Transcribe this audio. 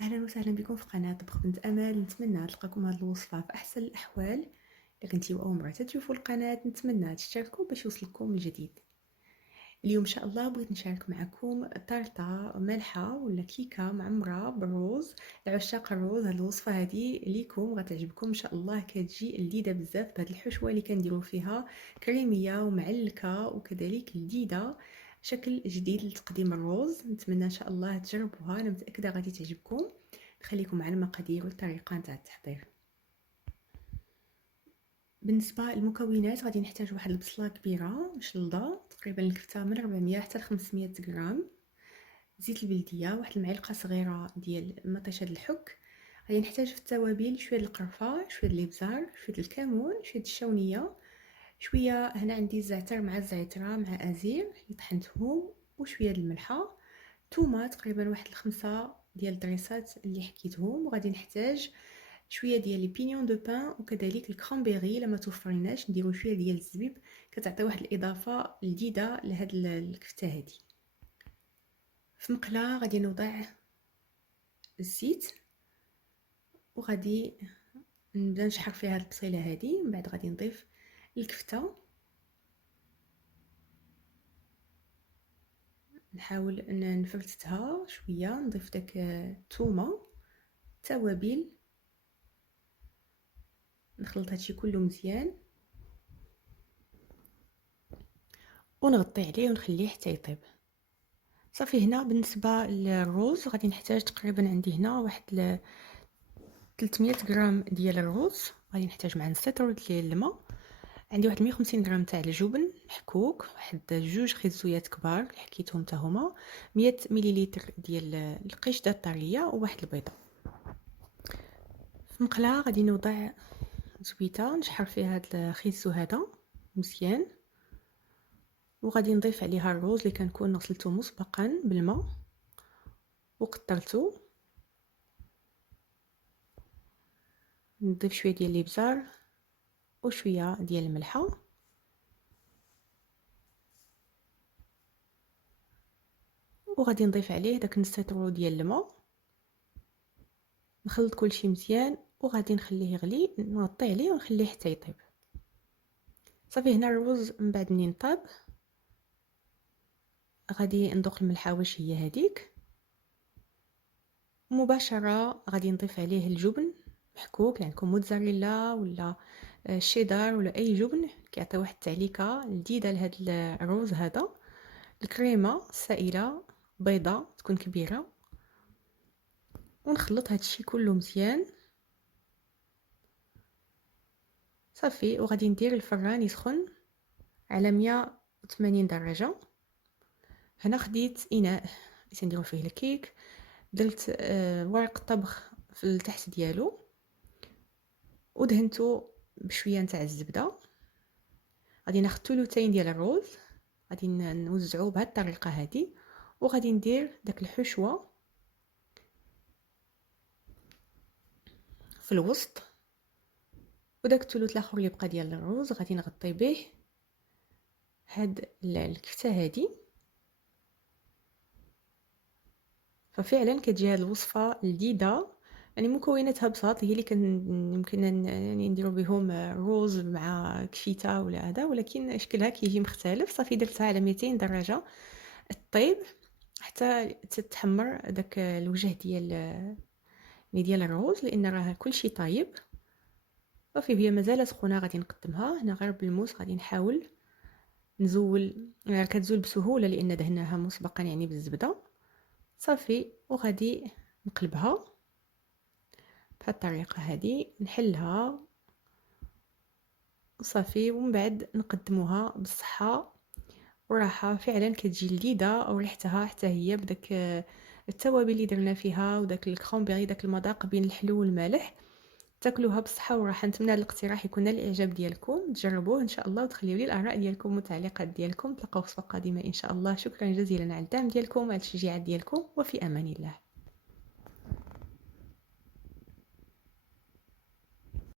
أهلا وسهلا بكم في قناة طبخ بنت أمل. نتمنى تلقاكم هذه الوصفة في أحسن الأحوال. إذا كنتي أول مرة تشوفوا القناة نتمنى تشتركوا باش يوصلكم الجديد. اليوم إن شاء الله بغيت نشارك معكم طرطة مالحة ولا كيكة معمرة بالروز. لعشاق الروز هذه الوصفة هذه ليكم غتعجبكم إن شاء الله. كتجي لذيذة بزاف بهذه الحشوة اللي كنديروا فيها، كريمية ومعلكة وكذلك لذيذة. شكل جديد لتقديم الروز، نتمنى ان شاء الله تجربوها، انا متاكده غادي تعجبكم. نخليكم على المقادير والطريقه نتاع التحضير. بالنسبه للمكونات غادي نحتاج واحد البصله كبيره مشلضه تقريبا الكفته من 400 حتى ل 500 غرام، زيت البلديه، واحد المعلقه صغيره ديال مطيشه الحك. غادي نحتاج في التوابل شويه القرفه، شويه الابزار، شويه الكمون، شويه الشونيه، شويه هنا عندي الزعتر مع الزعتره مع ازير اللي طحنتهم، وشويه الملحه، تومه تقريبا واحد الخمسة ديال الدريسات اللي حكيتهم. وغادي نحتاج شويه ديال لي بينيون دو بان وكذلك الكرامبيري، لما توفريناش نديرو شويه ديال الزبيب كتعطي واحد الاضافه لذيذه لهاد الكفته هادي. في مقله غادي نوضع الزيت وغادي نبدا نشحر فيها هاد البصيله هادي، من بعد غادي نضيف الكفته، نحاول ان نفرتها شويه، نضيف داك الثومه، التوابل، نخلط هادشي كله مزيان ونغطي عليه ونخليه حتى يطيب. صافي هنا بالنسبه للروز غادي نحتاج تقريبا عندي هنا واحد 300 غرام ديال الروز، غادي نحتاج مع نص لتر ديال الماء، عندي واحد 150 غرام تاع الجبن محكوك، واحد جوج خيزويات كبار اللي حكيتهم حتى هما، 100 مليلتر ديال القشده الطريه، وواحد البيضه. في مقله غادي نوضع زويته نشحر فيها هاد الخيزو هذا مزيان، وغادي نضيف عليها الروز اللي كنكون غسلته مسبقا بالماء وقطرته، نضيف شويه ديال الابزار وشويه ديال الملحه، وغادي نضيف عليه داك نص لتر ديال الماء، نخلط كلشي مزيان وغادي نخليه يغلي، نغطي عليه ونخليه حتى يطيب. صافي هنا الرز من بعد منين طاب غادي ندوق الملحه واش هي هذيك، مباشره غادي نضيف عليه الجبن محكوك اللي عندكم موتزاريلا ولا شيدار ولا اي جبن كيعطي واحد التعليكه لذيذه لهاد الرز هذا. الكريمه سائله بيضه تكون كبيره، ونخلط هادشي كله مزيان صافي. وغادي ندير الفران يسخن على 180 درجه. هنا خديت اناء اللي تنديرو فيه الكيك، درت ورق الطبخ في التحت ديالو ودهنتو بشويه نتاع الزبده. غادي ناخذ ثلثين ديال الروز، غادي نوزعوه بهذه الطريقه هذه، وغادي ندير داك الحشوه في الوسط، وداك الثلث الاخر اللي بقى ديال الروز غادي نغطي به هاد الكفته هذه. ففعلا كتجي هاد الوصفه لذيذه، يعني مكوناتها بساط، هي اللي يمكن يعني نديرو بهم روز مع كفته ولا هذا، ولكن شكلها كيجي مختلف. صافي درتها على 200 درجه الطيب حتى تتحمر داك الوجه ديال الروز، لان راه كلشي طايب. صافي هي مازال سخونه، غادي نقدمها هنا غير بالموس، غادي نحاول نزول، كتزول بسهوله لان دهناها مسبقا يعني بالزبده. صافي وغادي نقلبها بهذه الطريقه هذه، نحلها وصافي، ومن بعد نقدموها بالصحه وراحه. فعلا كتجي لذيذه وريحتها حتى هي بداك التوابل اللي درنا فيها وداك الكرامبيري، داك المذاق بين الحلو والمالح. تاكلوها بالصحه والراحه. نتمنى الاقتراح يكون نال الاعجاب ديالكم، تجربوه ان شاء الله وتخليو لي الاراء ديالكم والتعليقات ديالكم. تلقاو وصفه قادمه ان شاء الله. شكرا جزيلا على الدعم ديالكم وعلى التشجيعات ديالكم، وفي امان الله.